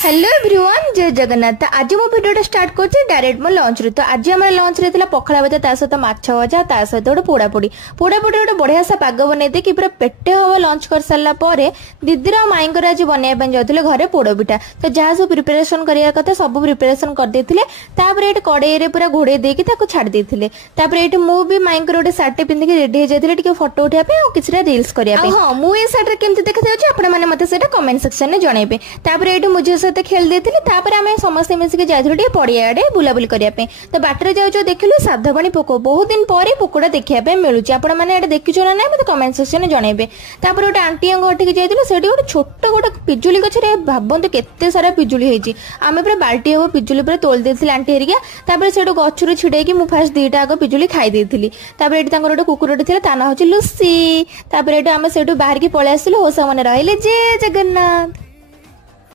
Hello everyone जय जगन्नाथ। आज मो भिडियो स्टार्ट करछि डायरेक्ट मो लंच रे। तो आज हमर लंच रे थिला पखला भजा ता सहित माछ भजा ता सहित गोटे पोड़ापोड़ी गोटे बढ़िया सा पाग बनै दे कि पूरा पेटे हवा लंच कर सारला परे दीदी रा माईंकर आज बनै पन जाउथिले घरे पोड़ो पिठा। तो जहा सब प्रिपरेशन करिया कथा सब प्रिपरेशन कर देथिले। तापर एट कड़ाई रे पूरा घोड़े दे कि ताको छाड़ देथिले। तापर एट मु भी माईंकर गोटे सार्ट पिंधि के रेडी हो जाथिले टिके फोटो उठिया पे और किछरा रील्स करिया पे। हां मु ए सार्ट रे केमति देखते अछि आपण माने मते सेटा कमेंट सेक्शन में जणाइबे। तापर एट मुझे सहित खेल देथिले। तापर आमे समस्त मिसिक जाइथिलु टिके पड़िया आडे बुलाबुली करिया पे। तो बाटरे जाउचो देखिलु साधाबाणी पोको बहुत दिन परे पोकोडा देखिया पे मिलुची। आपण माने एटा देखिचो ना मते कमेंट सेक्शन में जणाइबे। तापर गोटे आंटी अंगठी जाइथिलु सेठी गोटे छोट गोटे पिजुली गछरे भाबंतु केते सारा पिजुली हेची। आमे पूरा बाल्टी हो पिजुली पूरा तोल देथिले आंटी हेरिका। तापर सेठो गछुरु छिडे कि मु फास्ट दीटा आगो पिजुली खाई देथिली। तापर एटी तांकर गोटे कुकुरटे थिला ता ना होची लुसी। तापर एटा आमे सेठो बाहर की पळे आसिलु। होसा मने रहले जय जगन्नाथ।